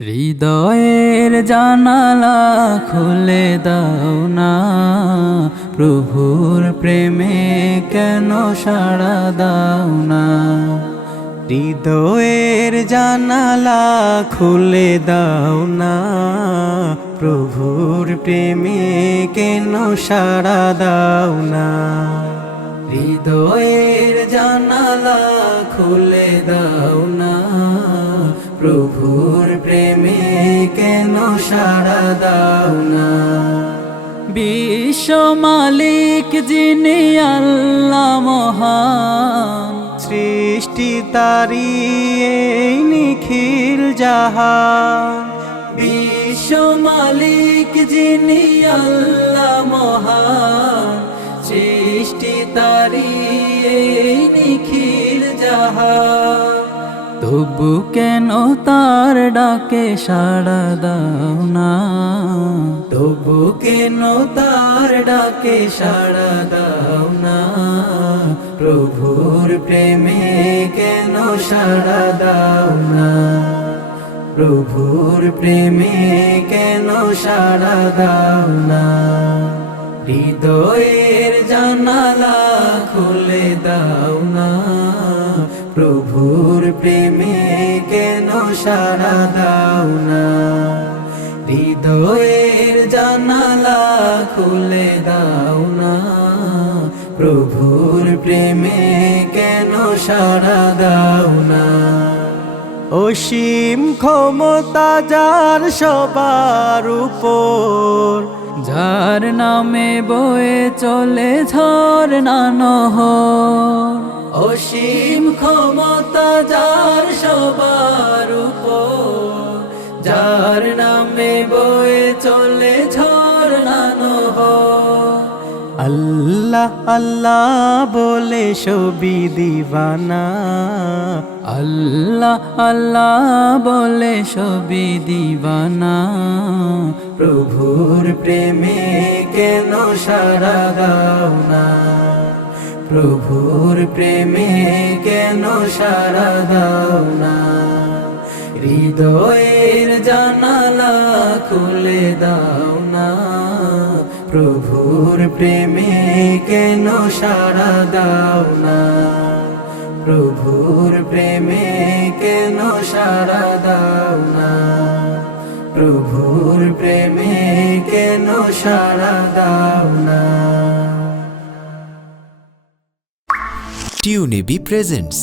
হৃদয়ের জানালা খুলে দাও না, প্রভুর প্রেমে কেন সাড়া দাও না। হৃদয়ের জানালা খুলে দাও না, প্রভুর প্রেমে কেন সাড়া দাও না। হৃদয়ের জানালা খুলে দাও না, প্রভুর প্রেমে কেন সাড়া দাও না। বিশ্ব মালিক যিনি আল্লাহ মহান, সৃষ্টি তারি এই নিখিল জাহান। বিশ্ব মালিক যিনি আল্লাহ মহান, সৃষ্টি তারি এই নিখিল জাহান। তবু কেন তার ডাকে সাড়া দাও না, তবু কেন তার ডাকে সাড়া দাও না। প্রভুর প্রেমে কেন সাড়া দাও না, প্রভুর প্রেমে কেন সাড়া দাও না। হৃদয়ের জানালা খুলে দাও না, প্রভুর প্রেমে কেন সাড়া দাও না। হৃদয়ের জানালা খুলে দাও না, প্রভুর প্রেমে কেন সাড়া দাও না। অসীম ক্ষমতা যার সবার উপর, যার নামে বয়ে চলে ঝরনা নহর। অসীম ক্ষমতা যার সবার উপর, যার নামে বয়ে চলে ঝরনা নহর। আল্লাহ আল্লাহ বলে সবই দিবানা, আল্লাহ আল্লাহ বলে সবই দিবানা। প্রভুর প্রেমে কেন সাড়া দাও না, প্রভুর প্রেমে কেন সাড়া দাও না। হৃদয়ের জানালা খুলে দাও না, প্রভুর প্রেমে কেন সাড়া দাও না। প্রভুর প্রেমে কেন সাড়া দাও না, প্রভুর প্রেমে কেন সাড়া দাও না। টিউনিবি প্রেজেন্টস।